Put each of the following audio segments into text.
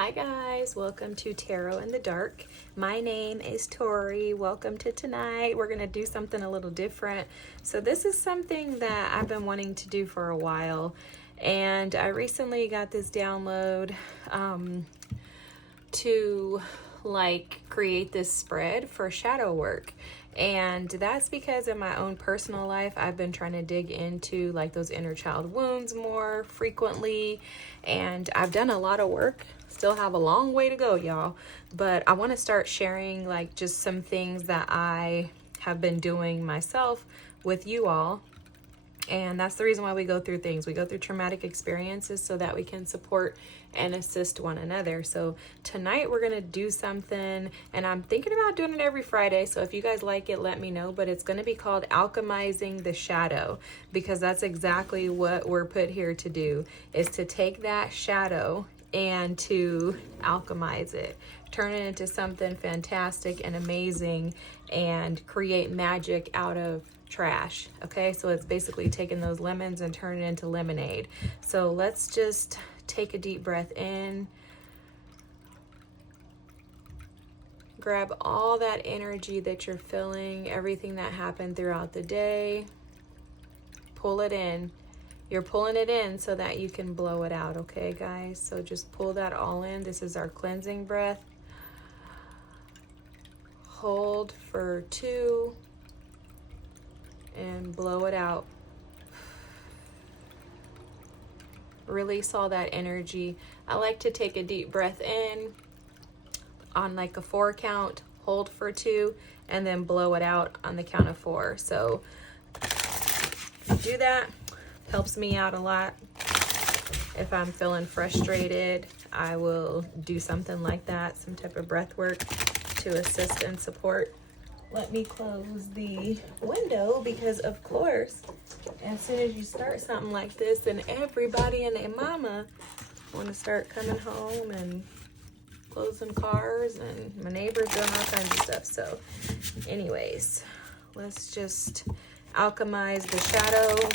Hi guys, welcome to Tarot in the Dark. My name is Tori. Welcome to tonight. We're going to do something a little different. So this is something that I've been wanting to do for a while, and I recently got this download to create this spread for shadow work. And that's because in my own personal life, I've been trying to dig into those inner child wounds more frequently. And I've done a lot of work, still have a long way to go, y'all. But I want to start sharing just some things that I have been doing myself with you all. And that's the reason why we go through things. We go through traumatic experiences so that we can support and assist one another. So tonight we're going to do something, and I'm thinking about doing it every Friday. So if you guys like it, let me know. But it's going to be called Alchemizing the Shadow, because that's exactly what we're put here to do, is to take that shadow and to alchemize it, turn it into something fantastic and amazing, and create magic out of trash. Okay, so it's basically taking those lemons and turning it into lemonade. So let's just take a deep breath in, grab all that energy that you're feeling, everything that happened throughout the day, pull it in. You're pulling it in so that you can blow it out, okay guys? So just pull that all in. This is our cleansing breath. Hold for 2 and blow it out. Release all that energy. I like to take a deep breath in on a 4 count, hold for 2, and then blow it out on the count of 4. So do that. Helps me out a lot. If I'm feeling frustrated, I will do something like that, some type of breath work to assist and support. Let me close the window, because of course, as soon as you start something like this, then everybody and their mama want to start coming home and closing cars, and my neighbors doing all kinds of stuff. So anyways, let's just alchemize the shadow.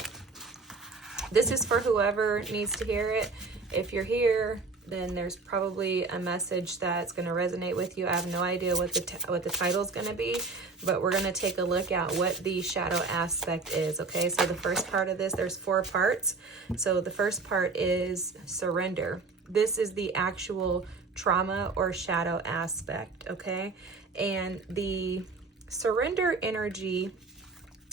This is for whoever needs to hear it. If you're here, then there's probably a message that's going to resonate with you. I have no idea what the title is going to be, but we're going to take a look at what the shadow aspect is. Okay, so the first part of this, there's 4 parts. So the first part is surrender. This is the actual trauma or shadow aspect. Okay, and the surrender energy,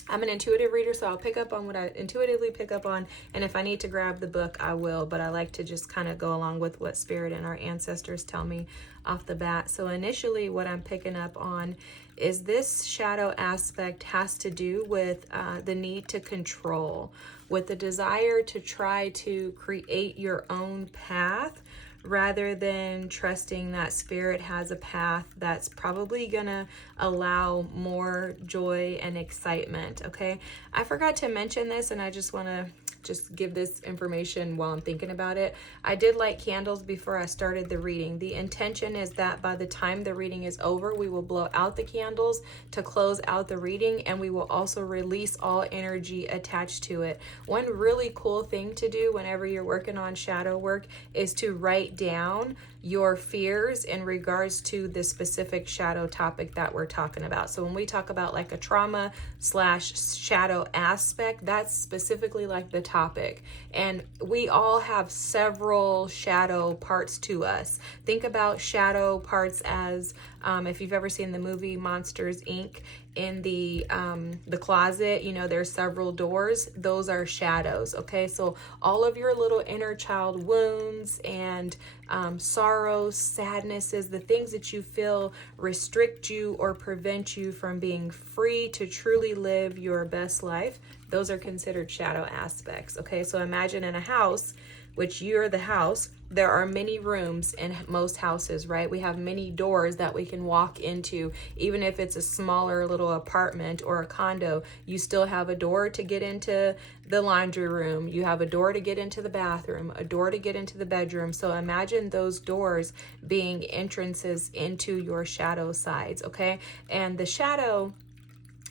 I'm an intuitive reader, so I'll pick up on what I intuitively pick up on, and if I need to grab the book, I will, but I like to just kind of go along with what Spirit and our ancestors tell me off the bat. So initially what I'm picking up on is this shadow aspect has to do with the need to control, with the desire to try to create your own path, rather than trusting that Spirit has a path that's probably gonna allow more joy and excitement. Okay, I forgot to mention this, and I just want to give this information while I'm thinking about it. I did light candles before I started the reading. The intention is that by the time the reading is over, we will blow out the candles to close out the reading, and we will also release all energy attached to it. One really cool thing to do whenever you're working on shadow work is to write down your fears in regards to the specific shadow topic that we're talking about. So when we talk about a trauma / shadow aspect, that's specifically the topic. And we all have several shadow parts to us. Think about shadow parts as if you've ever seen the movie Monsters Inc. In the closet, there's several doors. Those are shadows. Okay, so all of your little inner child wounds and sorrows, sadnesses, the things that you feel restrict you or prevent you from being free to truly live your best life, those are considered shadow aspects. Okay, so imagine in a house, which you're the house, there are many rooms in most houses, right? We have many doors that we can walk into. Even if it's a smaller little apartment or a condo, you still have a door to get into the laundry room. You have a door to get into the bathroom, a door to get into the bedroom. So imagine those doors being entrances into your shadow sides, okay? And the shadow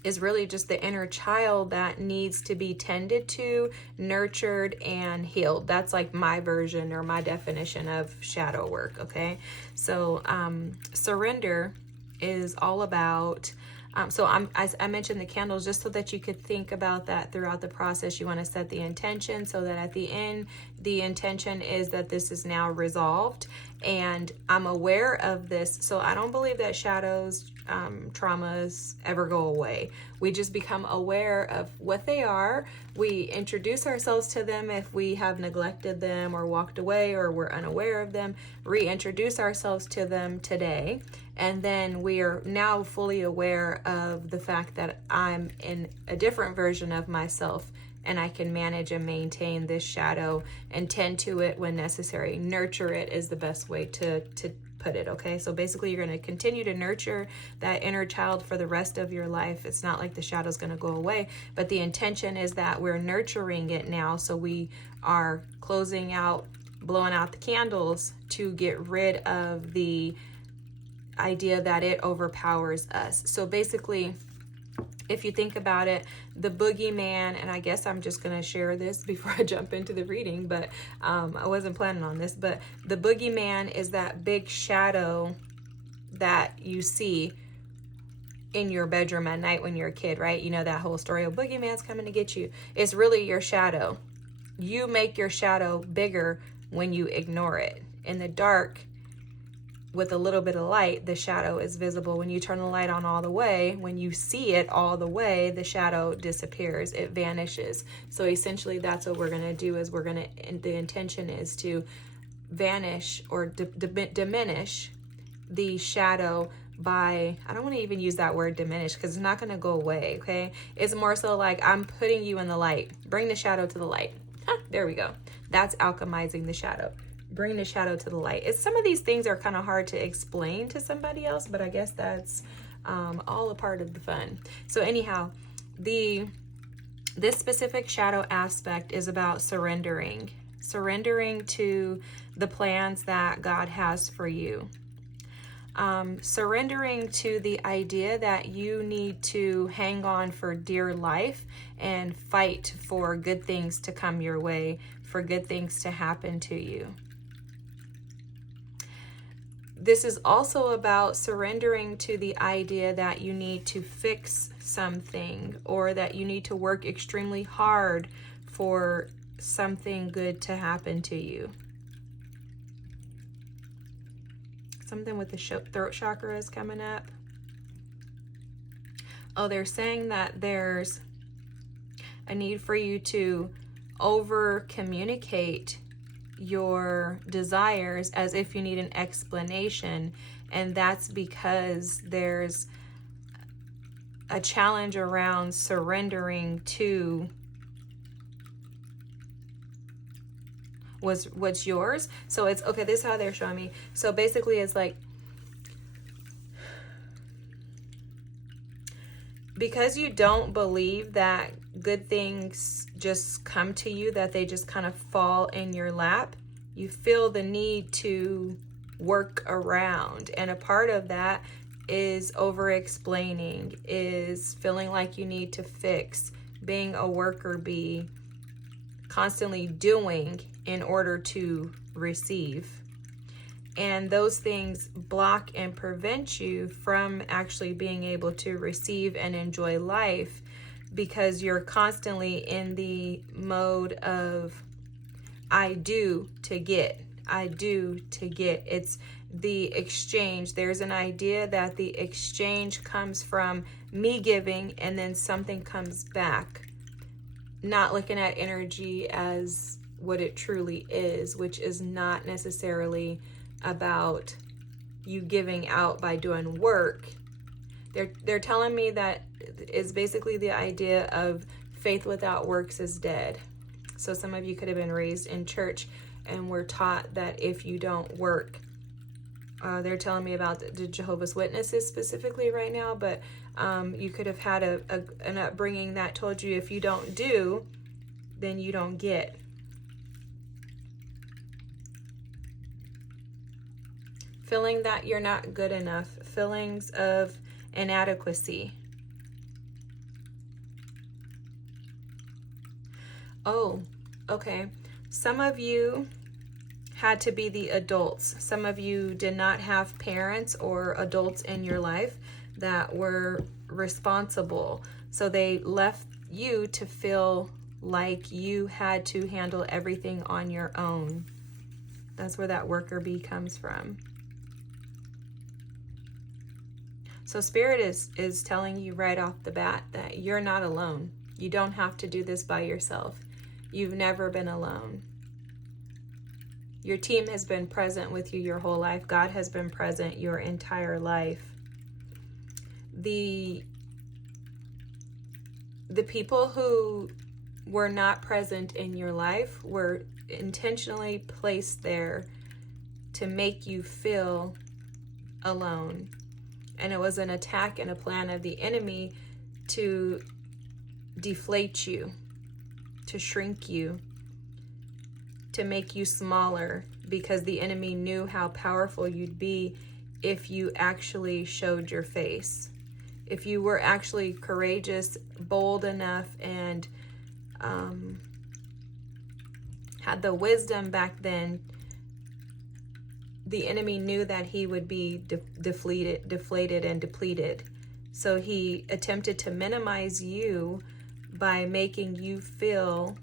is really just the inner child that needs to be tended to, nurtured, and healed. That's like my version or my definition of shadow work, okay? So surrender is all about, as I mentioned the candles, just so that you could think about that throughout the process. You want to set the intention so that at the end, the intention is that this is now resolved and I'm aware of this. So I don't believe that shadows, traumas ever go away. We just become aware of what they are. We introduce ourselves to them if we have neglected them or walked away or we're unaware of them, reintroduce ourselves to them today. And then we are now fully aware of the fact that I'm in a different version of myself and I can manage and maintain this shadow and tend to it when necessary. Nurture it is the best way to put it, okay? So basically you're going to continue to nurture that inner child for the rest of your life. It's not like the shadow's going to go away, but the intention is that we're nurturing it now. So we are closing out, blowing out the candles to get rid of the idea that it overpowers us. So basically, if you think about it, the boogeyman, and I guess I'm just going to share this before I jump into the reading, but I wasn't planning on this, but the boogeyman is that big shadow that you see in your bedroom at night when you're a kid, right? You know that whole story of boogeyman's coming to get you. It's really your shadow. You make your shadow bigger when you ignore it. In the dark, with a little bit of light, the shadow is visible. When you turn the light on all the way, when you see it all the way, the shadow disappears, it vanishes. So essentially that's what we're going to do, is the intention is to vanish or diminish the shadow by, I don't want to even use that word diminish because it's not going to go away, okay? It's more so like I'm putting you in the light. Bring the shadow to the light. There we go. That's alchemizing the shadow. Bring the shadow to the light. Some of these things are kind of hard to explain to somebody else, but I guess that's all a part of the fun. So anyhow, this specific shadow aspect is about surrendering to the plans that God has for you. Surrendering to the idea that you need to hang on for dear life and fight for good things to come your way, for good things to happen to you. This is also about surrendering to the idea that you need to fix something or that you need to work extremely hard for something good to happen to you. Something with the throat chakra is coming up. Oh, they're saying that there's a need for you to over communicate your desires as if you need an explanation, and that's because there's a challenge around surrendering to what's yours. So it's okay, this is how they're showing me. So basically it's like, because you don't believe that good things just come to you, that they just kind of fall in your lap, you feel the need to work around. And a part of that is over-explaining, is feeling like you need to fix, being a worker bee, constantly doing in order to receive. And those things block and prevent you from actually being able to receive and enjoy life, because you're constantly in the mode of I do to get. It's the exchange. There's an idea that the exchange comes from me giving and then something comes back. Not looking at energy as what it truly is, which is not necessarily about you giving out by doing work. They're telling me that is basically the idea of faith without works is dead. So some of you could have been raised in church and were taught that if you don't work, they're telling me about the Jehovah's Witnesses specifically right now, but you could have had an upbringing that told you if you don't do, then you don't get. Feeling that you're not good enough, feelings of inadequacy. Oh, okay. Some of you had to be the adults. Some of you did not have parents or adults in your life that were responsible. So they left you to feel like you had to handle everything on your own. That's where that worker bee comes from. So Spirit is telling you right off the bat that you're not alone. You don't have to do this by yourself. You've never been alone. Your team has been present with you your whole life. God has been present your entire life. The people who were not present in your life were intentionally placed there to make you feel alone. And it was an attack and a plan of the enemy to deflate you, to shrink you, to make you smaller, because the enemy knew how powerful you'd be if you actually showed your face. If you were actually courageous, bold enough, and had the wisdom back then, the enemy knew that he would be deflated and depleted. So he attempted to minimize you by making you feel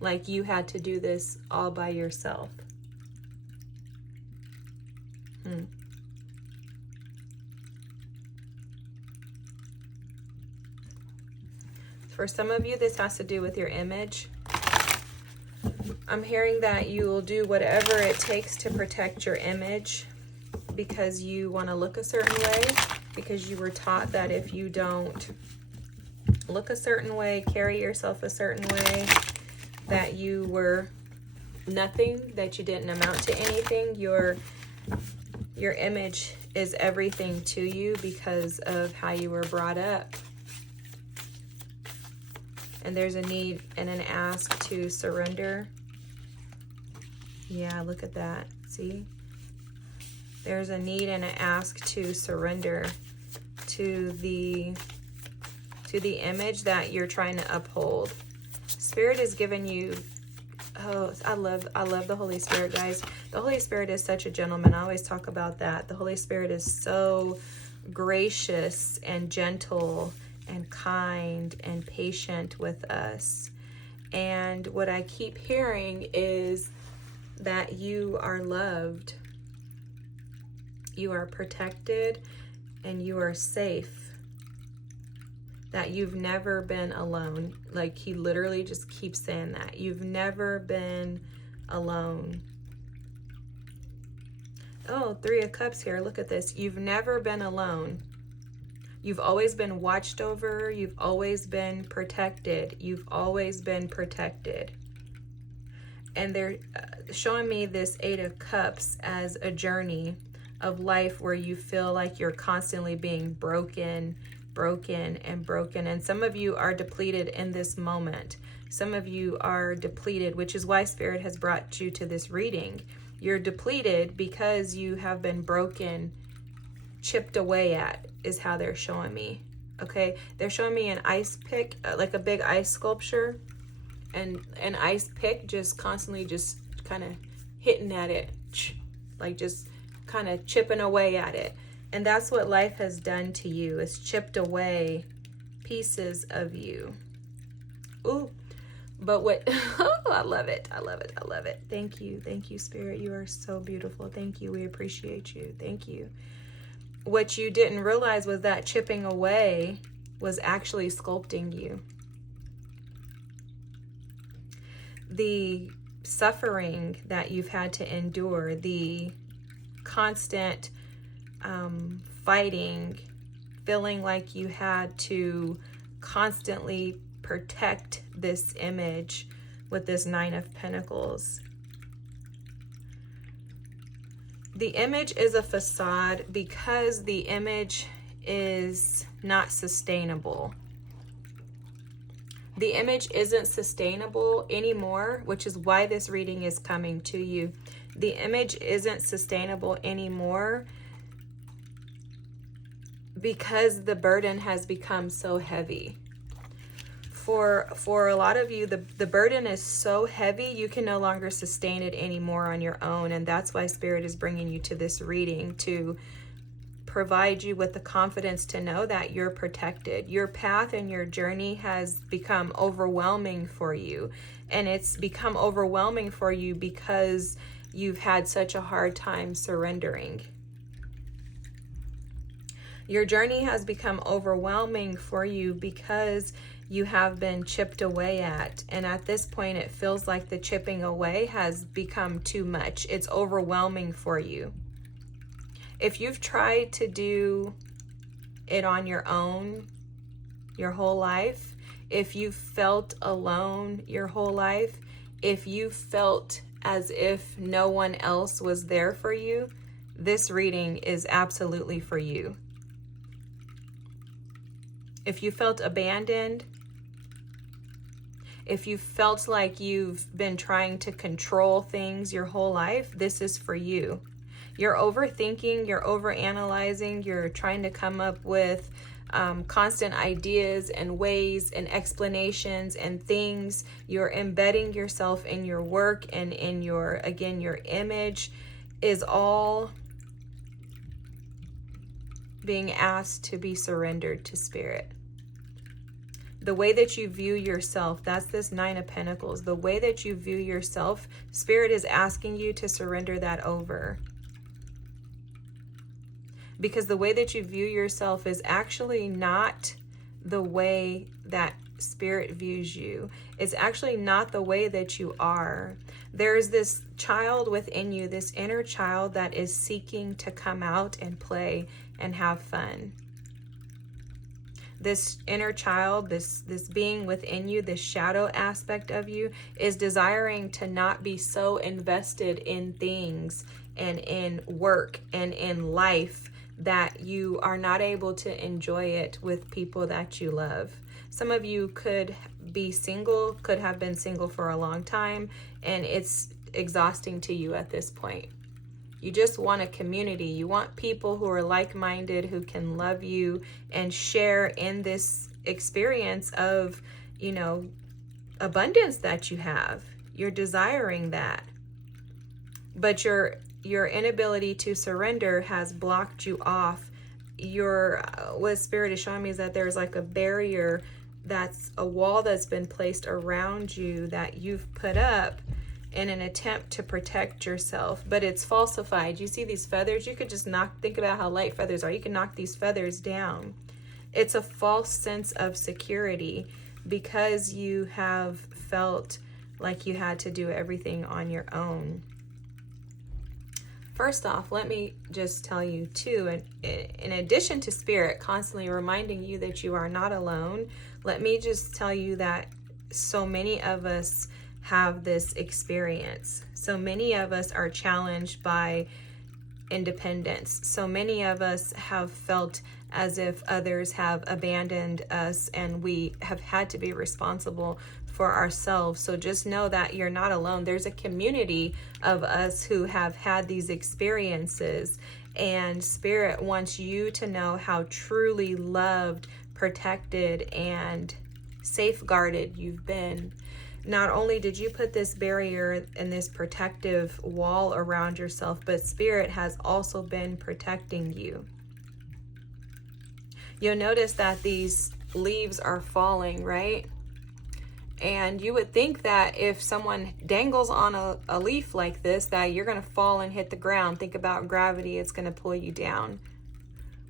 like you had to do this all by yourself. For some of you, this has to do with your image. I'm hearing that you will do whatever it takes to protect your image because you want to look a certain way, because you were taught that if you don't look a certain way, carry yourself a certain way, that you were nothing, that you didn't amount to anything. Your image is everything to you because of how you were brought up. And there's a need and an ask to surrender. Yeah, look at that. See? There's a need and an ask to surrender to the image that you're trying to uphold. Spirit has given you, oh, I love the Holy Spirit, guys. The Holy Spirit is such a gentleman. I always talk about that. The Holy Spirit is so gracious and gentle and kind and patient with us. And what I keep hearing is that you are loved, you are protected, and you are safe. That you've never been alone. Like, he literally just keeps saying that. You've never been alone. Oh, 3 of Cups here. Look at this. You've never been alone. You've always been watched over. You've always been protected. You've always been protected. And they're showing me this 8 of Cups as a journey of life where you feel like you're constantly being broken. And some of you are depleted in this moment. Some of you are depleted, which is why Spirit has brought you to this reading. You're depleted because you have been broken, chipped away at, is how they're showing me. Okay, they're showing me an ice pick, like a big ice sculpture, and an ice pick just constantly just kind of hitting at it, like just kind of chipping away at it. And that's what life has done to you. It's chipped away pieces of you. Ooh, but what, oh, I love it. I love it. I love it. Thank you. Thank you, Spirit. You are so beautiful. Thank you. We appreciate you. Thank you. What you didn't realize was that chipping away was actually sculpting you. The suffering that you've had to endure, the constant fighting, feeling like you had to constantly protect this image with this 9 of Pentacles. The image is a facade because the image is not sustainable. The image isn't sustainable anymore, which is why this reading is coming to you. The image isn't sustainable anymore because the burden has become so heavy. For a lot of you, the burden is so heavy, you can no longer sustain it anymore on your own. And that's why Spirit is bringing you to this reading, to provide you with the confidence to know that you're protected. Your path and your journey has become overwhelming for you. And it's become overwhelming for you because you've had such a hard time surrendering. Your journey has become overwhelming for you because you have been chipped away at. And at this point, it feels like the chipping away has become too much. It's overwhelming for you. If you've tried to do it on your own your whole life, if you felt alone your whole life, if you felt as if no one else was there for you, this reading is absolutely for you. If you felt abandoned, if you felt like you've been trying to control things your whole life, this is for you. You're overthinking, you're overanalyzing, you're trying to come up with constant ideas and ways and explanations and things. You're embedding yourself in your work and in your, again, your image is all being asked to be surrendered to Spirit. The way that you view yourself, that's this Nine of Pentacles. The way that you view yourself, Spirit is asking you to surrender that over. Because the way that you view yourself is actually not the way that Spirit views you. It's actually not the way that you are. There's this child within you, this inner child that is seeking to come out and play and have fun. This inner child, this being within you, this shadow aspect of you, is desiring to not be so invested in things and in work and in life that you are not able to enjoy it with people that you love. Some of you could be single, could have been single for a long time, and it's exhausting to you at this point. You just want a community. You want people who are like-minded, who can love you and share in this experience of, you know, abundance that you have. You're desiring that. But your inability to surrender has blocked you off. What Spirit is showing me is that there's like a barrier, that's a wall that's been placed around you that you've put up in an attempt to protect yourself, but it's falsified. You see these feathers? You could just think about how light feathers are. You can knock these feathers down. It's a false sense of security because you have felt like you had to do everything on your own. First off, let me just tell you too, in addition to Spirit constantly reminding you that you are not alone, let me just tell you that so many of us have this experience. So many of us are challenged by independence. So many of us have felt as if others have abandoned us and we have had to be responsible for ourselves. So just know that you're not alone. There's a community of us who have had these experiences, and Spirit wants you to know how truly loved, protected, and safeguarded you've been. Not only did you put this barrier and this protective wall around yourself, but Spirit has also been protecting you. You'll notice that these leaves are falling, right? And you would think that if someone dangles on a leaf like this, that you're going to fall and hit the ground. Think about gravity, it's going to pull you down.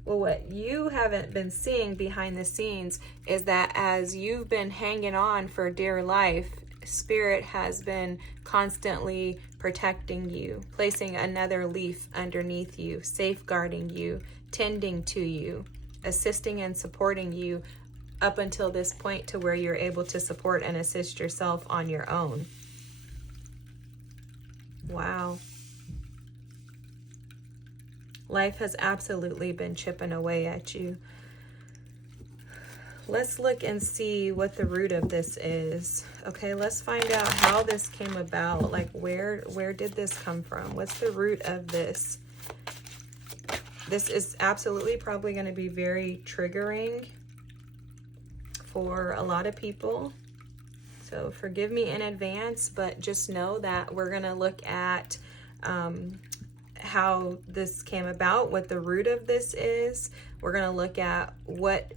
Well, what you haven't been seeing behind the scenes is that as you've been hanging on for dear life, Spirit has been constantly protecting you, placing another leaf underneath you, safeguarding you, tending to you, assisting and supporting you up until this point to where you're able to support and assist yourself on your own. Wow. Life has absolutely been chipping away at you. Let's look and see what the root of this is. Okay, let's find out how this came about. Like, where did this come from? What's the root of this? This is absolutely probably going to be very triggering for a lot of people. So forgive me in advance, but just know that we're going to look at how this came about, what the root of this is. We're going to look at what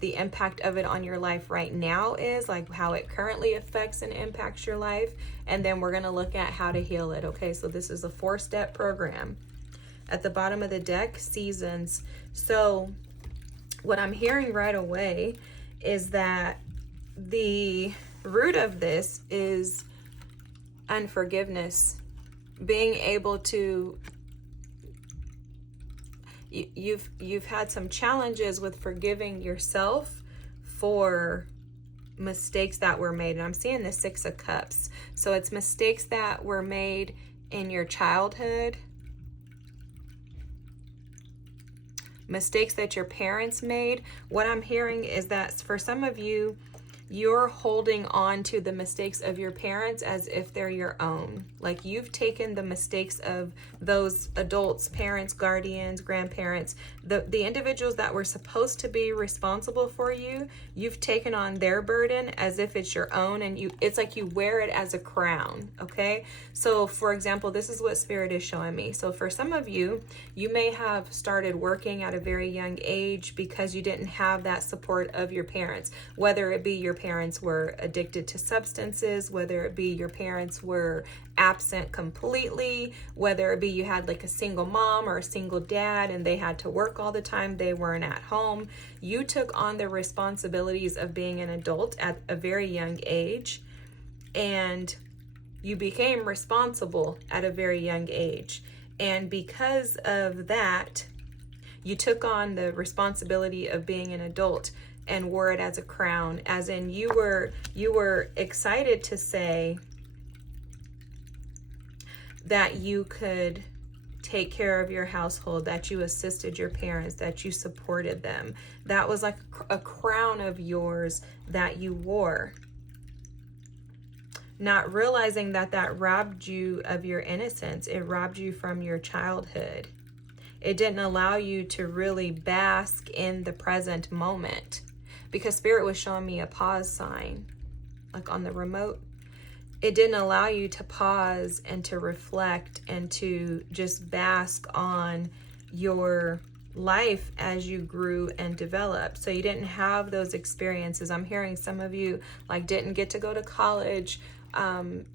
the impact of it on your life right now is, like how it currently affects and impacts your life. And then we're going to look at how to heal it. Okay, so this is a 4-step program. At the bottom of the deck, seasons. So what I'm hearing right away is that the root of this is unforgiveness. Being able to, you've had some challenges with forgiving yourself for mistakes that were made. And I'm seeing the 6 of Cups. So it's mistakes that were made in your childhood, mistakes that your parents made. What I'm hearing is that for some of you, you're holding on to the mistakes of your parents as if they're your own. Like you've taken the mistakes of those adults, parents, guardians, grandparents, the individuals that were supposed to be responsible for you, you've taken on their burden as if it's your own, and it's like you wear it as a crown, okay? So for example, this is what Spirit is showing me. So for some of you, you may have started working at a very young age because you didn't have that support of your parents, whether it be your parents were addicted to substances, whether it be your parents were absent completely, whether it be you had like a single mom or a single dad and they had to work all the time, they weren't at home. You took on the responsibilities of being an adult at a very young age, and you became responsible at a very young age. And because of that, you took on the responsibility of being an adult and wore it as a crown, as in you were excited to say that you could take care of your household, that you assisted your parents, that you supported them. That was like a crown of yours that you wore, not realizing that that robbed you of your innocence. It robbed you from your childhood. It didn't allow you to really bask in the present moment, because Spirit was showing me a pause sign, like on the remote. It didn't allow you to pause and to reflect and to just bask on your life as you grew and developed. So you didn't have those experiences. I'm hearing some of you like didn't get to go to college,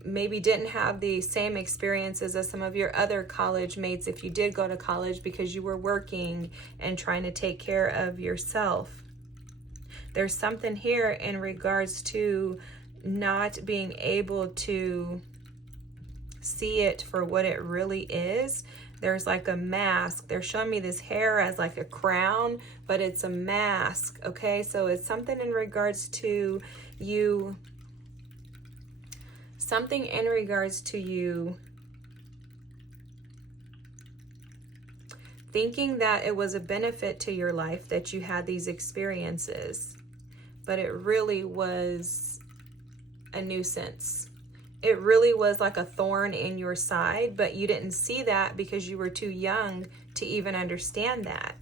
maybe didn't have the same experiences as some of your other college mates if you did go to college, because you were working and trying to take care of yourself. There's something here in regards to not being able to see it for what it really is. There's like a mask. They're showing me this hair as like a crown, but it's a mask, okay? So it's something in regards to you, something in regards to you thinking that it was a benefit to your life that you had these experiences, but it really was a nuisance. It really was like a thorn in your side, but you didn't see that because you were too young to even understand that.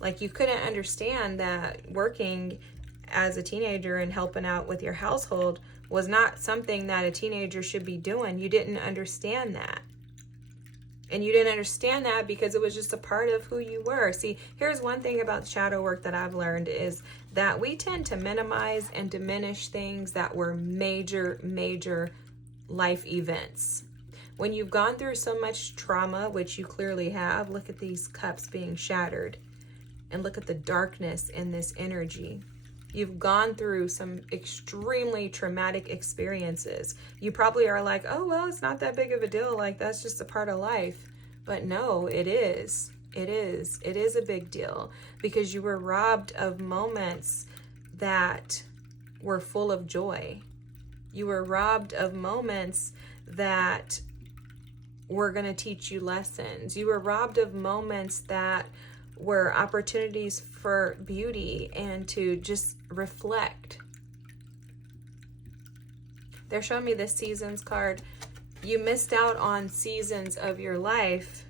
Like you couldn't understand that working as a teenager and helping out with your household was not something that a teenager should be doing. You didn't understand that. And you didn't understand that because it was just a part of who you were. See, here's one thing about shadow work that I've learned is that we tend to minimize and diminish things that were major, major life events. When you've gone through so much trauma, which you clearly have, look at these cups being shattered and look at the darkness in this energy. You've gone through some extremely traumatic experiences. You probably are like, oh, well, it's not that big of a deal. Like, that's just a part of life. But no, it is. It is. It is a big deal because you were robbed of moments that were full of joy. You were robbed of moments that were going to teach you lessons. You were robbed of moments that were opportunities for beauty and to just reflect. They're showing me this seasons card. You missed out on seasons of your life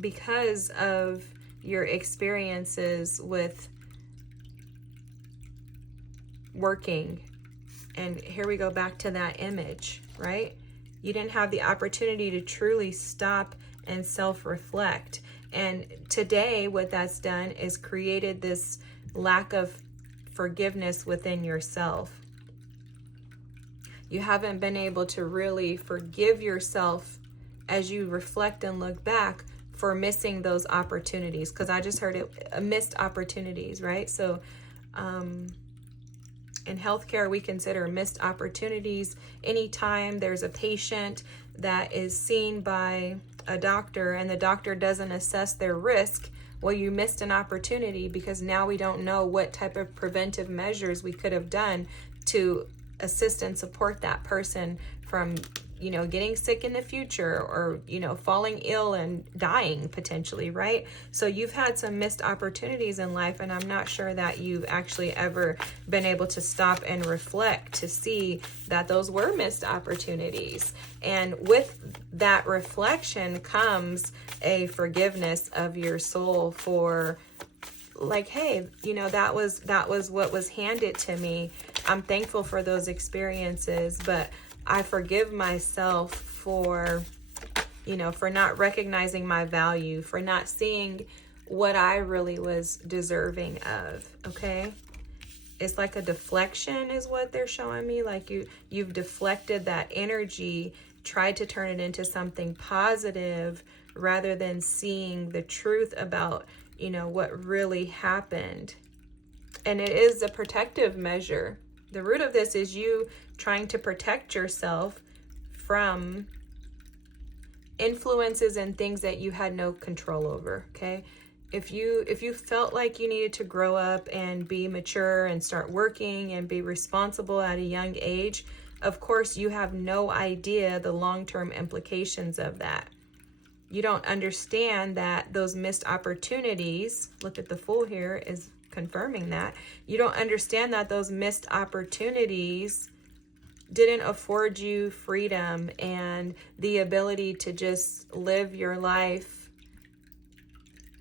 because of your experiences with working. And here we go back to that image, right? You didn't have the opportunity to truly stop and self-reflect. And today, what that's done is created this lack of forgiveness within yourself. You haven't been able to really forgive yourself as you reflect and look back for missing those opportunities. Because I just heard it, missed opportunities, right? So in healthcare, we consider missed opportunities anytime there's a patient that is seen by a doctor and the doctor doesn't assess their risk. Well, you missed an opportunity because now we don't know what type of preventive measures we could have done to assist and support that person from, you know, getting sick in the future or, you know, falling ill and dying potentially, right? So you've had some missed opportunities in life, and I'm not sure that you've actually ever been able to stop and reflect to see that those were missed opportunities. And with that reflection comes a forgiveness of your soul for, like, hey, you know, that was what was handed to me. I'm thankful for those experiences, but I forgive myself for, you know, for not recognizing my value, for not seeing what I really was deserving of. Okay. It's like a deflection is what they're showing me. Like you've deflected that energy, tried to turn it into something positive rather than seeing the truth about, you know, what really happened. And it is a protective measure. The root of this is you trying to protect yourself from influences and things that you had no control over, okay? If you felt like you needed to grow up and be mature and start working and be responsible at a young age, of course you have no idea the long-term implications of that. You don't understand that those missed opportunities, look at the Fool here, is confirming that. You don't understand that those missed opportunities didn't afford you freedom and the ability to just live your life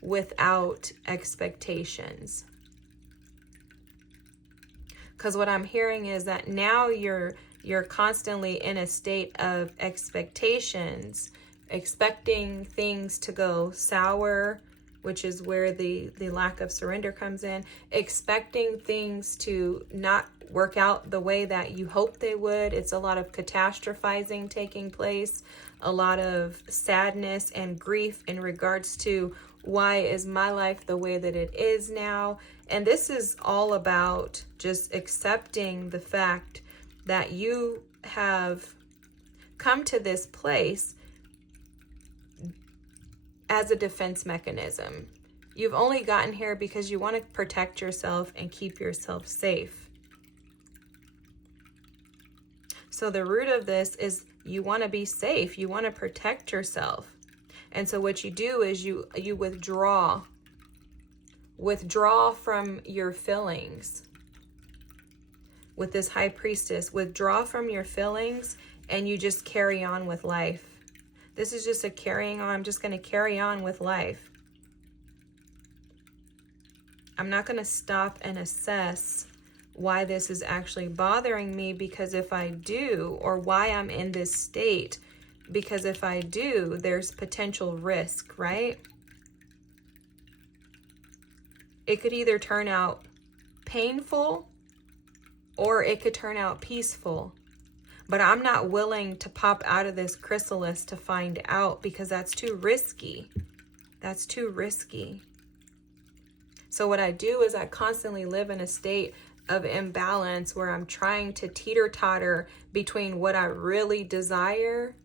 without expectations. Because what I'm hearing is that now you're constantly in a state of expectations, expecting things to go sour, which is where the lack of surrender comes in, expecting things to not work out the way that you hoped they would. It's a lot of catastrophizing taking place, a lot of sadness and grief in regards to why is my life the way that it is now. And this is all about just accepting the fact that you have come to this place as a defense mechanism. You've only gotten here because you want to protect yourself and keep yourself safe. So the root of this is you want to be safe. You want to protect yourself. And so what you do is you withdraw from your feelings. With this high priestess, withdraw from your feelings and you just carry on with life. This is just a carrying on. I'm just going to carry on with life. I'm not going to stop and assess why this is actually bothering me, because if I do, or why I'm in this state, because if I do, there's potential risk, right? It could either turn out painful or it could turn out peaceful. But I'm not willing to pop out of this chrysalis to find out, because that's too risky. That's too risky. So what I do is I constantly live in a state of imbalance where I'm trying to teeter-totter between what I really desire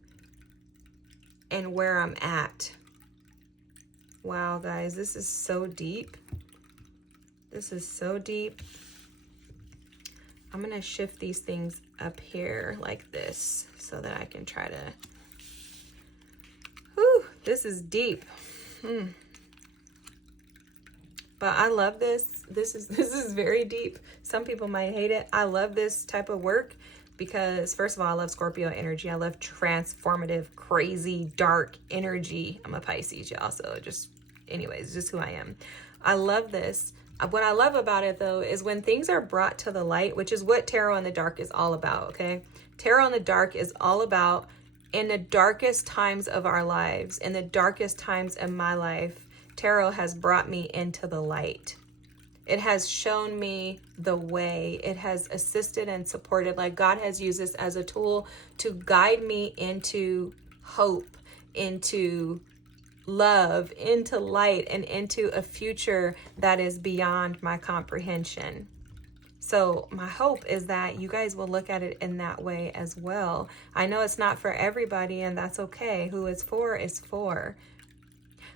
and where I'm at. Wow, guys, this is so deep. This is so deep. I'm going to shift these things up here like this so that I can try to... Whew, this is deep. But I love this. This is very deep. Some people might hate it. I love this type of work because, first of all, I love Scorpio energy. I love transformative, crazy, dark energy. I'm a Pisces, y'all. So just, anyways, just who I am. I love this. What I love about it though is when things are brought to the light, which is what Tarot in the Dark is all about, okay? Tarot in the Dark is all about, in the darkest times of our lives, in the darkest times of my life, Tarot has brought me into the light. It has shown me the way. It has assisted and supported. Like God has used this as a tool to guide me into hope, into love, into light, and into a future that is beyond my comprehension. So my hope is that you guys will look at it in that way as well. I know it's not for everybody, and that's okay. Who it's for is for.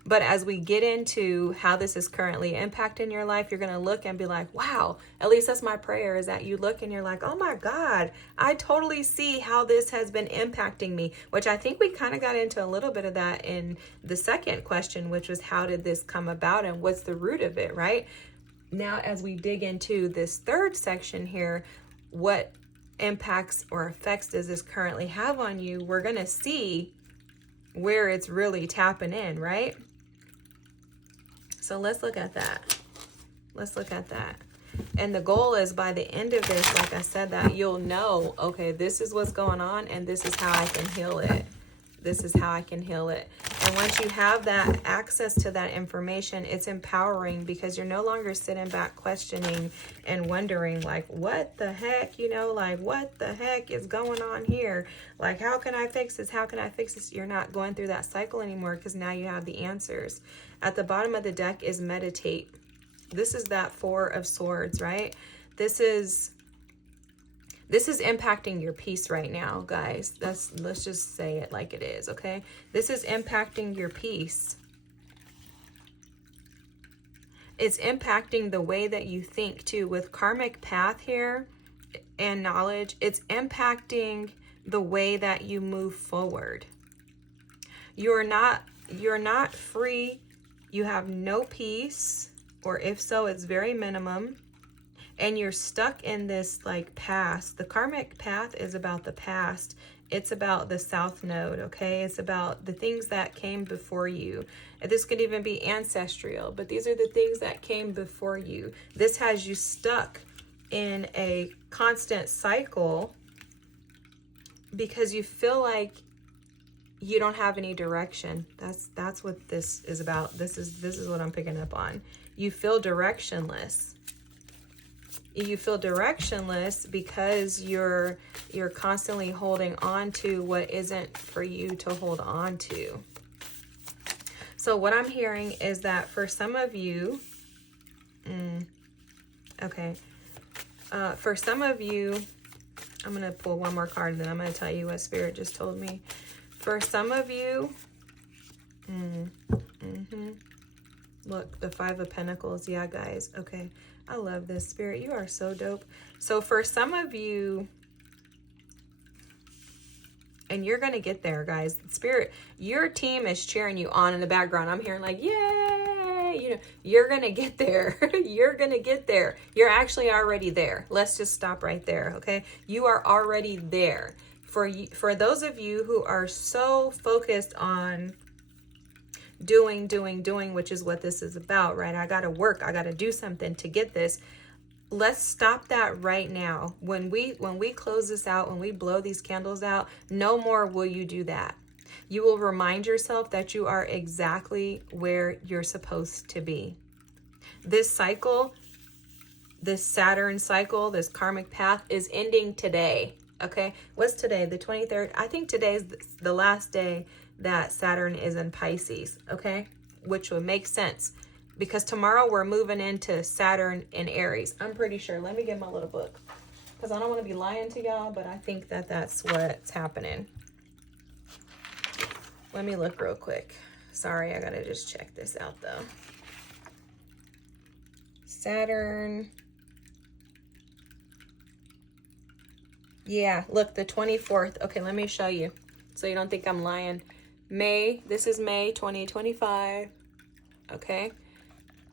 But as we get into how this is currently impacting your life, you're going to look and be like, wow, at least that's my prayer, is that you look and you're like, oh my God, I totally see how this has been impacting me, which I think we kind of got into a little bit of that in the second question, which was how did this come about and what's the root of it, right? Now, as we dig into this third section here, what impacts or effects does this currently have on you? We're going to see where it's really tapping in, right? So let's look at that. Let's look at that. And the goal is by the end of this, like I said, that you'll know, okay, this is what's going on and this is how I can heal it. This is how I can heal it. And once you have that access to that information, it's empowering because you're no longer sitting back questioning and wondering like, what the heck, you know, like what the heck is going on here? Like, how can I fix this? How can I fix this? You're not going through that cycle anymore because now you have the answers. At the bottom of the deck is meditate. This is that Four of Swords, right? This is impacting your peace right now, guys. Let's just say it like it is, okay? This is impacting your peace. It's impacting the way that you think too. With karmic path here and knowledge, it's impacting the way that you move forward. You're not free. You have no peace, or if so, it's very minimum. And you're stuck in this like past. The karmic path is about the past. It's about the South Node, okay? It's about the things that came before you. This could even be ancestral, but these are the things that came before you. This has you stuck in a constant cycle because you feel like you don't have any direction. That's what this is about. This is what I'm picking up on. You feel directionless. You feel directionless because you're constantly holding on to what isn't for you to hold on to. So what I'm hearing is that for some of you, for some of you, I'm going to pull one more card and then I'm going to tell you what Spirit just told me. For some of you, look, the Five of Pentacles. Yeah, guys. Okay. I love this, Spirit. You are so dope. So for some of you, and you're going to get there, guys. Spirit, your team is cheering you on in the background. I'm hearing like, yay! You know, you're going to get there. You're going to get there. You're actually already there. Let's just stop right there, okay? You are already there. For those of you who are so focused on doing, which is what this is about, right? I got to work. I got to do something to get this. Let's stop that right now. When we close this out, when we blow these candles out, no more will you do that. You will remind yourself that you are exactly where you're supposed to be. This cycle, this Saturn cycle, this karmic path is ending today. Okay, what's today? The 23rd. I think today's the last day that Saturn is in Pisces, okay? Which would make sense because tomorrow we're moving into Saturn in Aries. I'm pretty sure. Let me get my little book because I don't want to be lying to y'all, but I think that that's what's happening. Let me look real quick. Sorry, I got to just check this out though. Saturn. Yeah, look, the 24th. Okay, let me show you so you don't think I'm lying. This is May 2025. Okay.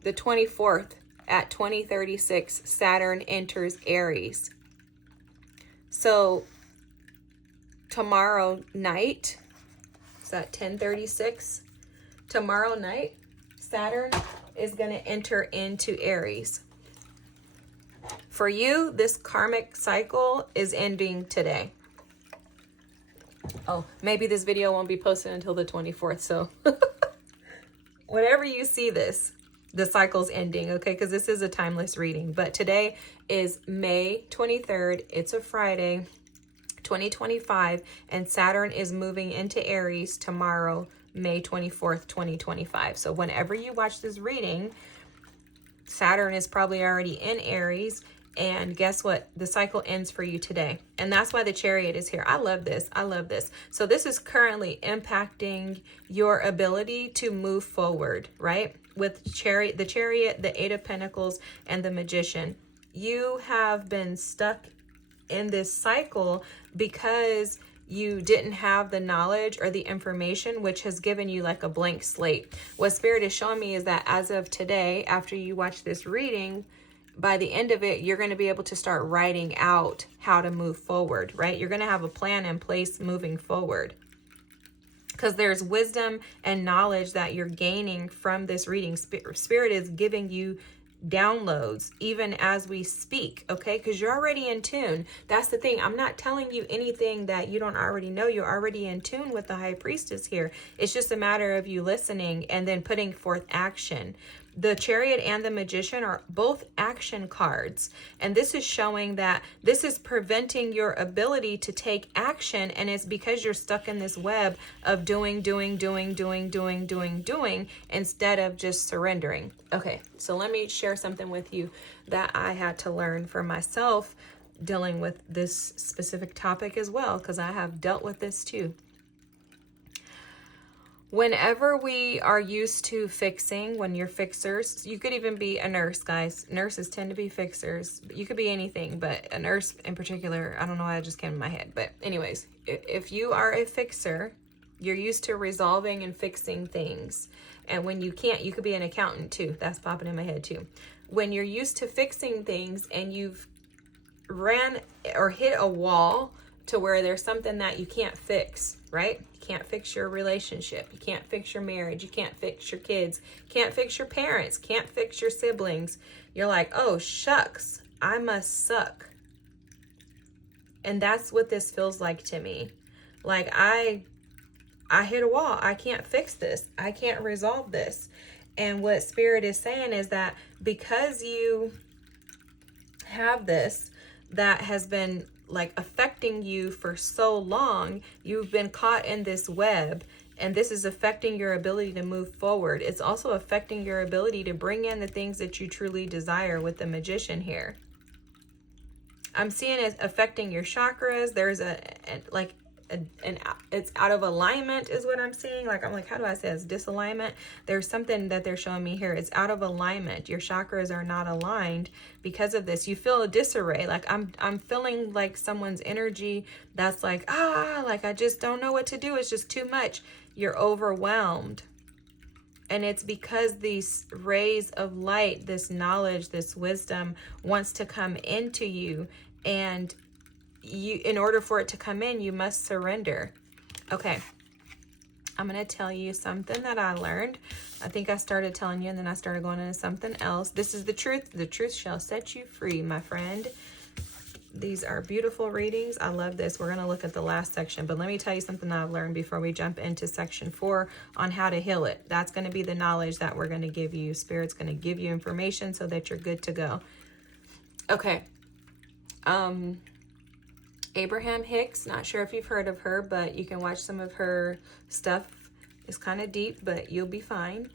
The 24th at 2036, Saturn enters Aries. So tomorrow night, is that 10:36? Tomorrow night, Saturn is going to enter into Aries. For you, this karmic cycle is ending today. Oh, maybe this video won't be posted until the 24th. So whenever you see this, the cycle's ending, okay? Because this is a timeless reading. But today is May 23rd. It's a Friday, 2025. And Saturn is moving into Aries tomorrow, May 24th, 2025. So whenever you watch this reading, Saturn is probably already in Aries. And guess what? The cycle ends for you today. And that's why the Chariot is here. I love this. I love this. So this is currently impacting your ability to move forward, right? With the Chariot, the Eight of Pentacles, and the Magician. You have been stuck in this cycle because you didn't have the knowledge or the information, which has given you like a blank slate. What Spirit is showing me is that as of today, after you watch this reading, by the end of it, you're going to be able to start writing out how to move forward, right? You're going to have a plan in place moving forward. Because there's wisdom and knowledge that you're gaining from this reading. Spirit is giving you downloads even as we speak, okay? Because you're already in tune. That's the thing. I'm not telling you anything that you don't already know. You're already in tune with the High Priestess here. It's just a matter of you listening and then putting forth action. The Chariot and the Magician are both action cards. And this is showing that this is preventing your ability to take action. And it's because you're stuck in this web of doing, instead of just surrendering. Okay, so let me share something with you that I had to learn for myself dealing with this specific topic as well, because I have dealt with this too. Whenever we are used to fixing, when you're fixers, you could even be a nurse, guys. Nurses tend to be fixers. You could be anything, but a nurse in particular, I don't know why it just came in my head. But anyways, if you are a fixer, you're used to resolving and fixing things. And when you can't, you could be an accountant too. That's popping in my head too. When you're used to fixing things and you've ran or hit a wall to where there's something that you can't fix, right? You can't fix your relationship. You can't fix your marriage. You can't fix your kids. Can't fix your parents. Can't fix your siblings. You're like, oh, shucks, I must suck. And that's what this feels like to me. Like I hit a wall. I can't fix this. I can't resolve this. And what Spirit is saying is that because you have this that has been like affecting you for so long, you've been caught in this web, and this is affecting your ability to move forward. It's also affecting your ability to bring in the things that you truly desire with the Magician here. I'm seeing it affecting your chakras. There's it's out of alignment is what I'm seeing. Like, I'm like, how do I say this? Disalignment. There's something that they're showing me here. It's out of alignment. Your chakras are not aligned because of this. You feel a disarray. Like I'm feeling like someone's energy that's like, like I just don't know what to do. It's just too much. You're overwhelmed. And it's because these rays of light, this knowledge, this wisdom wants to come into you, and you, in order for it to come in, you must surrender. Okay, I'm going to tell you something that I learned. I think I started telling you and then I started going into something else. This is the truth. The truth shall set you free, my friend. These are beautiful readings. I love this. We're going to look at the last section, but let me tell you something that I've learned before we jump into section 4 on how to heal it. That's going to be the knowledge that we're going to give you. Spirit's going to give you information so that you're good to go. Okay. Abraham Hicks, not sure if you've heard of her, but you can watch some of her stuff. It's kind of deep, but you'll be fine.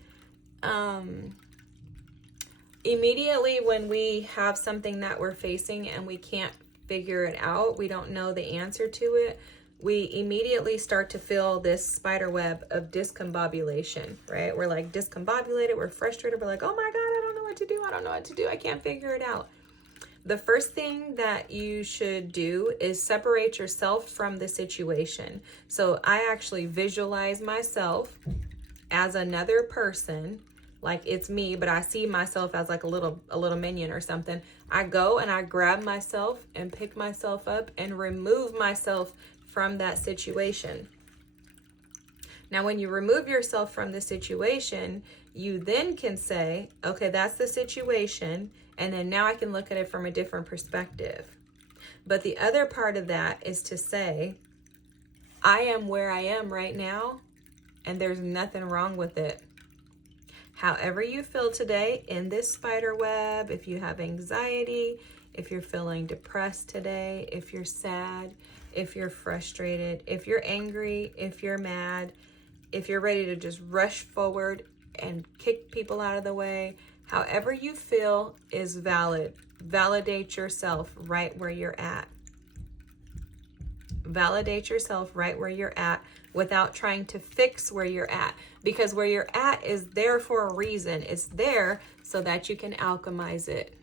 Immediately when we have something that we're facing and we can't figure it out, we don't know the answer to it, we immediately start to feel this spider web of discombobulation, right? We're like discombobulated, we're frustrated, we're like, oh my God, I don't know what to do, I don't know what to do, I can't figure it out. The first thing that you should do is separate yourself from the situation. So I actually visualize myself as another person, like it's me, but I see myself as like a little minion or something. I go and I grab myself and pick myself up and remove myself from that situation. Now, when you remove yourself from the situation, you then can say, okay, that's the situation. And then now I can look at it from a different perspective. But the other part of that is to say, I am where I am right now, and there's nothing wrong with it. However you feel today in this spider web, if you have anxiety, if you're feeling depressed today, if you're sad, if you're frustrated, if you're angry, if you're mad, if you're ready to just rush forward and kick people out of the way, however you feel is valid. Validate yourself right where you're at. Validate yourself right where you're at without trying to fix where you're at, because where you're at is there for a reason. It's there so that you can alchemize it.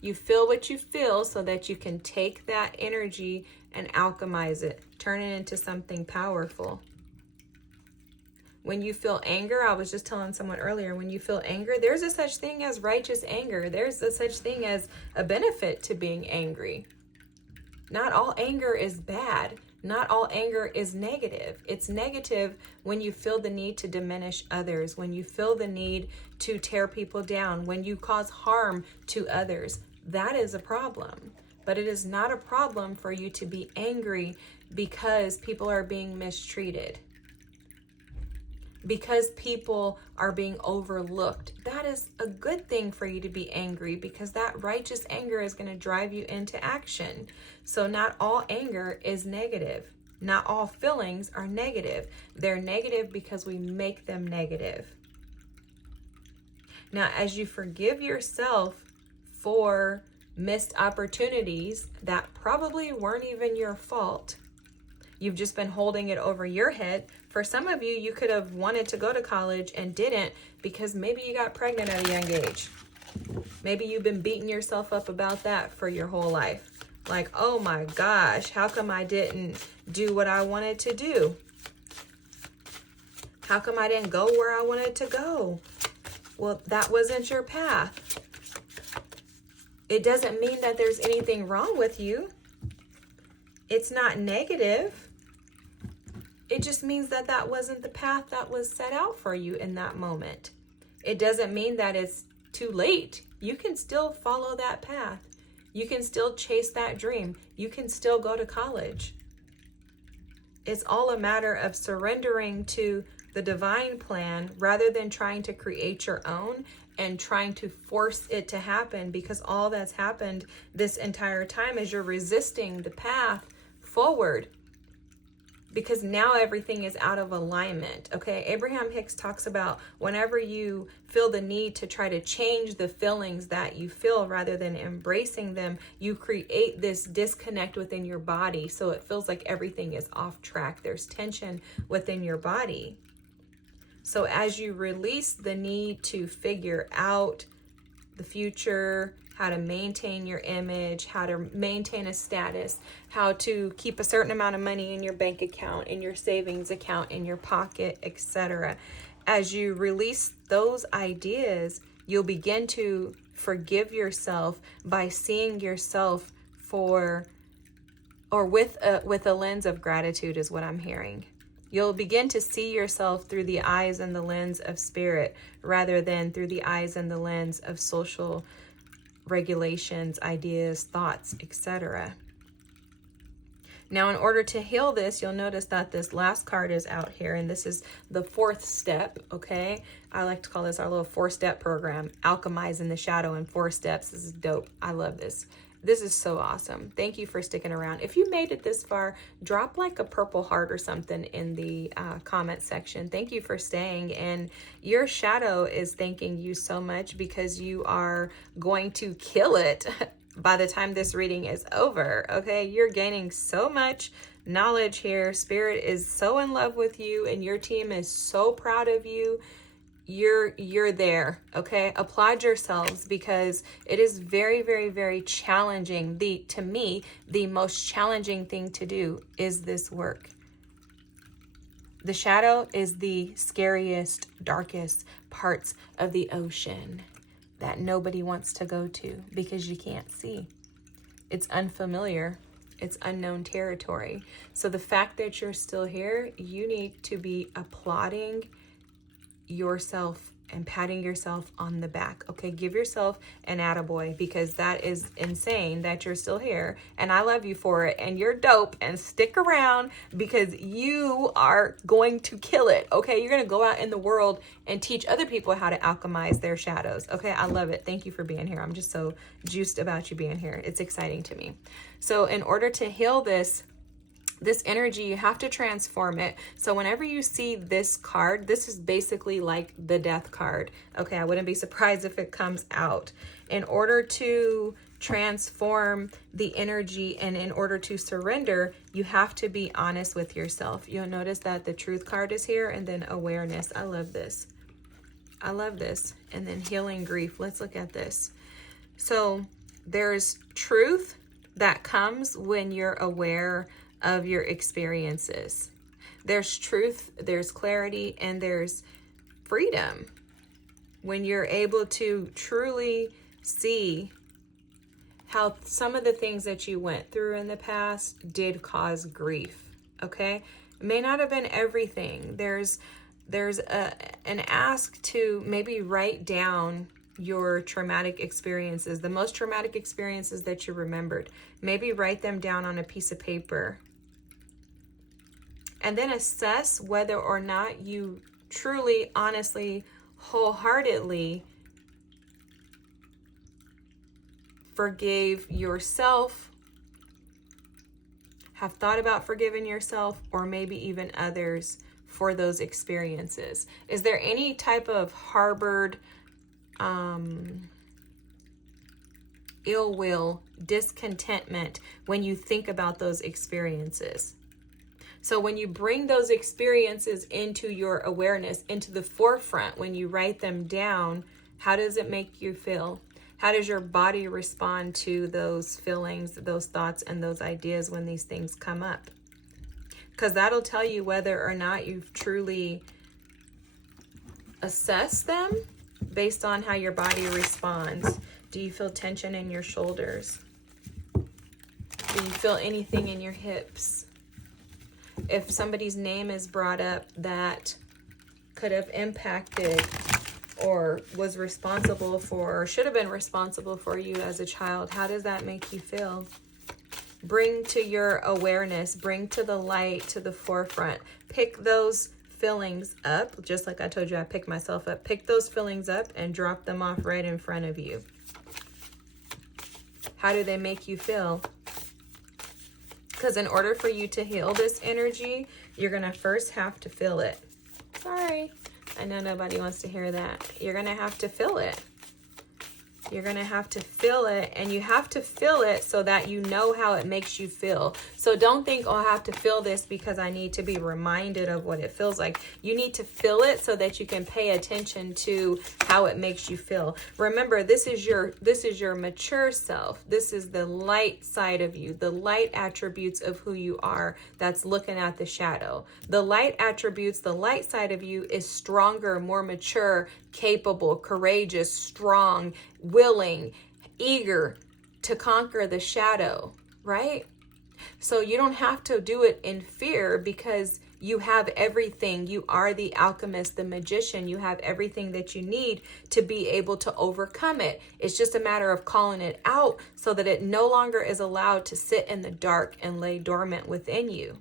You feel what you feel so that you can take that energy and alchemize it, turn it into something powerful. When you feel anger, I was just telling someone earlier, when you feel anger, there's a such thing as righteous anger. There's a such thing as a benefit to being angry. Not all anger is bad. Not all anger is negative. It's negative when you feel the need to diminish others, when you feel the need to tear people down, when you cause harm to others. That is a problem. But it is not a problem for you to be angry because people are being mistreated, because people are being overlooked. That is a good thing for you to be angry, because that righteous anger is going to drive you into action. So not all anger is negative. Not all feelings are negative. They're negative because we make them negative. Now, as you forgive yourself for missed opportunities that probably weren't even your fault, you've just been holding it over your head. For some of you, you could have wanted to go to college and didn't because maybe you got pregnant at a young age. Maybe you've been beating yourself up about that for your whole life. Like, oh my gosh, how come I didn't do what I wanted to do? How come I didn't go where I wanted to go? Well, that wasn't your path. It doesn't mean that there's anything wrong with you. It's not negative. It just means that that wasn't the path that was set out for you in that moment. It doesn't mean that it's too late. You can still follow that path. You can still chase that dream. You can still go to college. It's all a matter of surrendering to the divine plan rather than trying to create your own and trying to force it to happen, because all that's happened this entire time is you're resisting the path forward, because now everything is out of alignment. Okay, Abraham Hicks talks about whenever you feel the need to try to change the feelings that you feel rather than embracing them, you create this disconnect within your body, so it feels like everything is off track. There's tension within your body. So as you release the need to figure out the future, how to maintain your image, how to maintain a status, how to keep a certain amount of money in your bank account, in your savings account, in your pocket, etc. As you release those ideas, you'll begin to forgive yourself by seeing yourself for, or with a lens of gratitude is what I'm hearing. You'll begin to see yourself through the eyes and the lens of spirit rather than through the eyes and the lens of social regulations, ideas, thoughts, etc. Now, in order to heal this, you'll notice that this last card is out here, and this is the fourth step, okay? I like to call this our little 4-step program, Alchemizing the Shadow in 4 steps. This is dope. I love this. This is so awesome. Thank you for sticking around. If you made it this far, drop like a purple heart or something in the comment section. Thank you for staying. And your shadow is thanking you so much, because you are going to kill it by the time this reading is over. Okay, you're gaining so much knowledge here. Spirit is so in love with you, and your team is so proud of you. You're there, okay? Applaud yourselves, because it is very, very, very challenging. To me, the most challenging thing to do is this work. The shadow is the scariest, darkest parts of the ocean that nobody wants to go to because you can't see. It's unfamiliar. It's unknown territory. So the fact that you're still here, you need to be applauding yourself and patting yourself on the back. Okay, give yourself an attaboy, because that is insane that you're still here, and I love you for it, and you're dope, and stick around because you are going to kill it. Okay, you're going to go out in the world and teach other people how to alchemize their shadows. Okay, I love it. Thank you for being here. I'm just so juiced about you being here. It's exciting to me. So in order to heal this energy, you have to transform it. So whenever you see this card, this is basically like the death card. Okay, I wouldn't be surprised if it comes out. In order to transform the energy and in order to surrender, you have to be honest with yourself. You'll notice that the truth card is here, and then awareness. I love this. I love this. And then healing grief. Let's look at this. So there's truth that comes when you're aware of your experiences. There's truth, there's clarity, and there's freedom when you're able to truly see how some of the things that you went through in the past did cause grief. Okay, it may not have been everything. There's an ask to maybe write down your traumatic experiences, the most traumatic experiences that you remembered. Maybe write them down on a piece of paper. And then assess whether or not you truly, honestly, wholeheartedly forgave yourself, have thought about forgiving yourself, or maybe even others for those experiences. Is there any type of harbored ill will, discontentment when you think about those experiences? So when you bring those experiences into your awareness, into the forefront, when you write them down, how does it make you feel? How does your body respond to those feelings, those thoughts, and those ideas when these things come up? Because that'll tell you whether or not you've truly assessed them based on how your body responds. Do you feel tension in your shoulders? Do you feel anything in your hips? If somebody's name is brought up that could have impacted or was responsible for, or should have been responsible for you as a child, how does that make you feel? Bring to your awareness, bring to the light, to the forefront. Pick those feelings up, just like I told you I picked myself up. Pick those feelings up and drop them off right in front of you. How do they make you feel? Because in order for you to heal this energy, you're going to first have to feel it. Sorry, I know nobody wants to hear that. You're going to have to feel it. You're going to have to feel it, and you have to feel it so that you know how it makes you feel. So don't think, oh, I have to feel this because I need to be reminded of what it feels like. You need to feel it so that you can pay attention to how it makes you feel. Remember, this is your mature self. This is the light side of you, the light attributes of who you are that's looking at the shadow. The light attributes, the light side of you is stronger, more mature, capable, courageous, strong, willing, eager to conquer the shadow, right? So you don't have to do it in fear because you have everything. You are the alchemist, the magician. You have everything that you need to be able to overcome it. It's just a matter of calling it out so that it no longer is allowed to sit in the dark and lay dormant within you.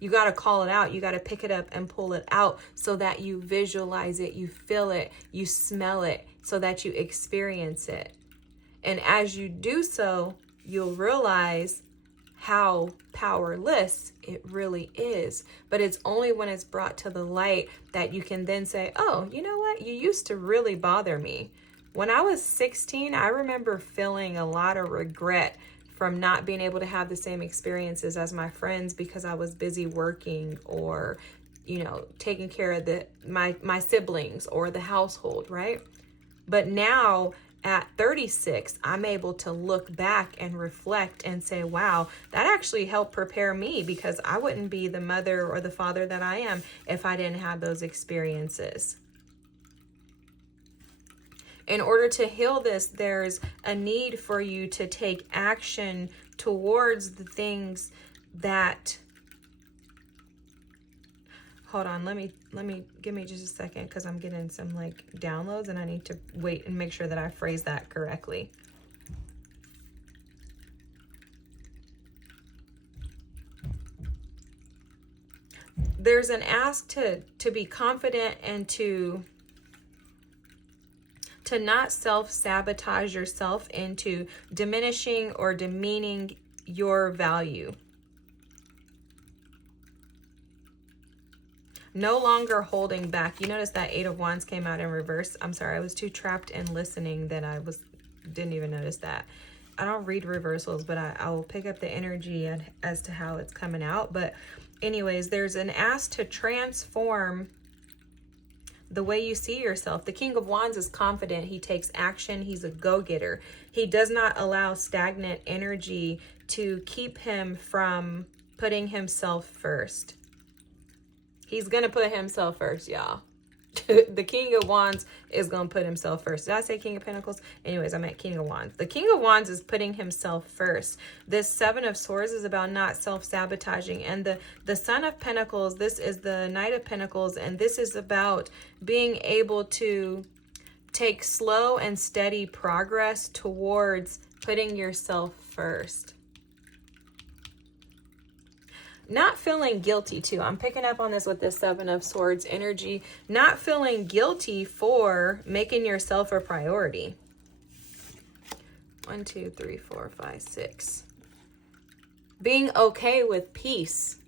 You got to call it out. You got to pick it up and pull it out so that you visualize it, you feel it, you smell it, so that you experience it. And as you do so, you'll realize how powerless it really is. But it's only when it's brought to the light that you can then say, oh, you know what? You used to really bother me. When I was 16, I remember feeling a lot of regret from not being able to have the same experiences as my friends because I was busy working or, taking care of my siblings or the household, right? But now at 36, I'm able to look back and reflect and say, wow, that actually helped prepare me because I wouldn't be the mother or the father that I am if I didn't have those experiences. In order to heal this, there's a need for you to take action towards the things that, hold on, give me just a second, because I'm getting some like downloads and I need to wait and make sure that I phrase that correctly. There's an ask to be confident and to not self-sabotage yourself into diminishing or demeaning your value. No longer holding back. You notice that Eight of Wands came out in reverse. I'm sorry, I was too trapped in listening that didn't even notice that. I don't read reversals, but I will pick up the energy as to how it's coming out. But anyways, there's an ask to transform the way you see yourself. The King of Wands is confident. He takes action. He's a go-getter. He does not allow stagnant energy to keep him from putting himself first. He's going to put himself first, y'all. The King of Wands is going to put himself first. Did I say King of Pentacles? Anyways, I meant King of Wands. The King of Wands is putting himself first. This Seven of Swords is about not self-sabotaging. And the Son of Pentacles, this is the Knight of Pentacles. And this is about being able to take slow and steady progress towards putting yourself first. Not feeling guilty too. I'm picking up on this with the Seven of Swords energy. Not feeling guilty for making yourself a priority. 1, 2, 3, 4, 5, 6. Being okay with peace.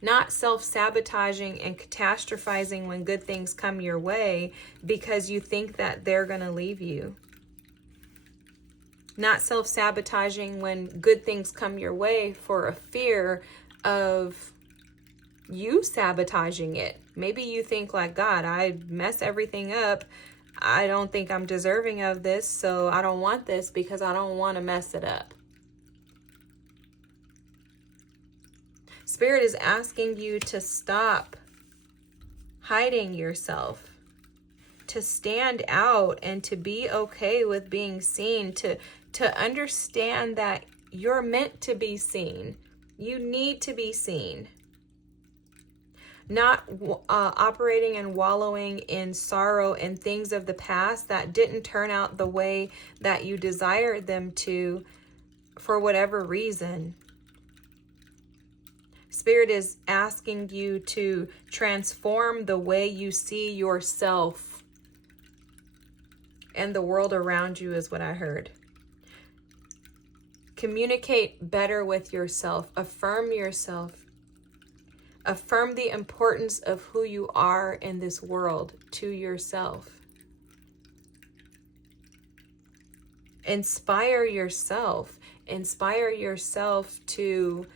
Not self-sabotaging and catastrophizing when good things come your way because you think that they're going to leave you. Not self-sabotaging when good things come your way for a fear of you sabotaging it. Maybe you think like, God, I mess everything up. I don't think I'm deserving of this, so I don't want this because I don't want to mess it up. Spirit is asking you to stop hiding yourself, to stand out and to be okay with being seen, to understand that you're meant to be seen. You need to be seen. Not operating and wallowing in sorrow and things of the past that didn't turn out the way that you desired them to for whatever reason. Spirit is asking you to transform the way you see yourself and the world around you is what I heard. Communicate better with yourself. Affirm yourself. Affirm the importance of who you are in this world to yourself. Inspire yourself. Inspire yourself to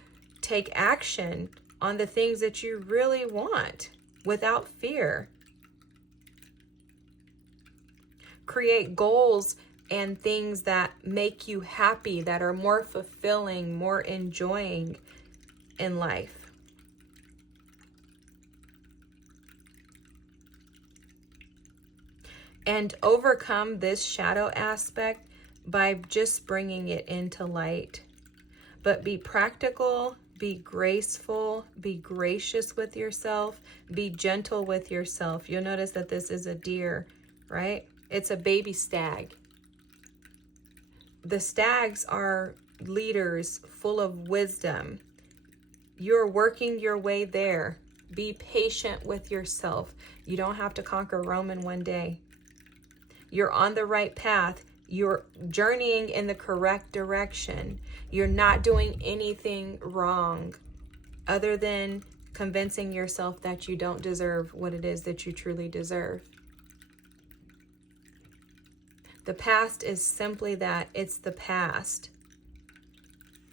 take action on the things that you really want without fear. Create goals and things that make you happy, that are more fulfilling, more enjoying in life. And overcome this shadow aspect by just bringing it into light. But be practical, be graceful, be gracious with yourself, be gentle with yourself. You'll notice that this is a deer, right? It's a baby stag. The stags are leaders full of wisdom. You're working your way there. Be patient with yourself. You don't have to conquer Rome in one day. You're on the right path. You're journeying in the correct direction. You're not doing anything wrong other than convincing yourself that you don't deserve what it is that you truly deserve. The past is simply that. It's the past.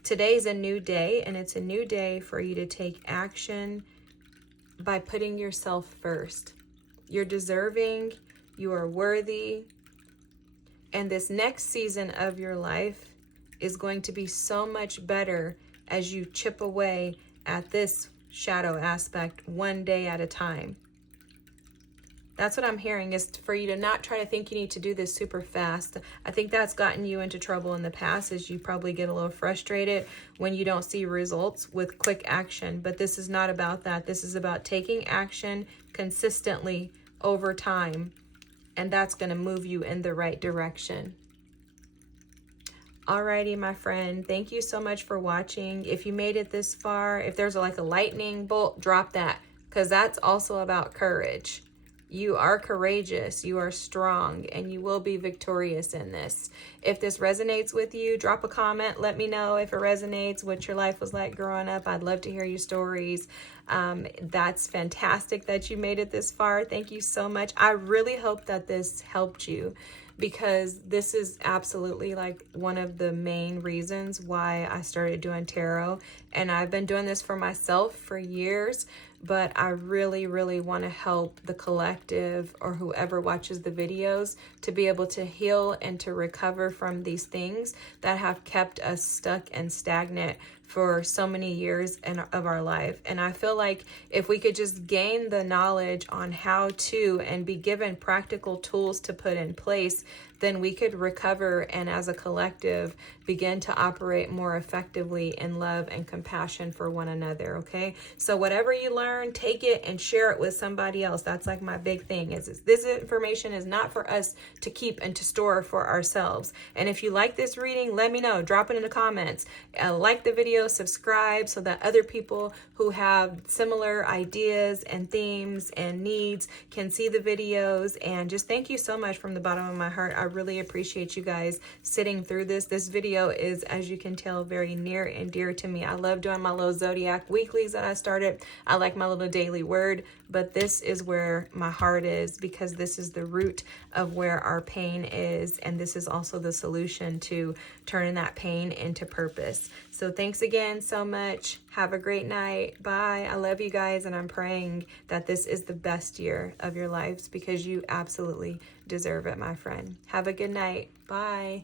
Today's a new day, and it's a new day for you to take action by putting yourself first. You're deserving, you are worthy, and this next season of your life is going to be so much better as you chip away at this shadow aspect one day at a time. That's what I'm hearing, is for you to not try to think you need to do this super fast. I think that's gotten you into trouble in the past, is you probably get a little frustrated when you don't see results with quick action. But this is not about that. This is about taking action consistently over time, and that's going to move you in the right direction. Alrighty, my friend, thank you so much for watching. If you made it this far, if there's like a lightning bolt, drop that, because that's also about courage. You are courageous, you are strong, and you will be victorious in this. If this resonates with you, drop a comment. Let me know if it resonates, what your life was like growing up. I'd love to hear your stories. That's fantastic that you made it this far. Thank you so much. I really hope that this helped you, because this is absolutely like one of the main reasons why I started doing tarot. And I've been doing this for myself for years, but I really, really want to help the collective, or whoever watches the videos, to be able to heal and to recover from these things that have kept us stuck and stagnant for so many years of our life. And I feel like if we could just gain the knowledge on how to, and be given practical tools to put in place, then we could recover, and as a collective begin to operate more effectively in love and compassion for one another. Okay, so whatever you learn, take it and share it with somebody else. That's like my big thing, is this information is not for us to keep and to store for ourselves. And if you like this reading, let me know. Drop it in the comments. Like the video, subscribe, so that other people who have similar ideas and themes and needs can see the videos. And just thank you so much from the bottom of my heart. I really appreciate you guys sitting through this. This video is, as you can tell, very near and dear to me. I love doing my little Zodiac weeklies that I started. I like my little daily word, but this is where my heart is, because this is the root of where our pain is, and this is also the solution to turning that pain into purpose. So thanks again so much. Have a great night. Bye. I love you guys, and I'm praying that this is the best year of your lives, because you absolutely deserve it, my friend. Have a good night. Bye.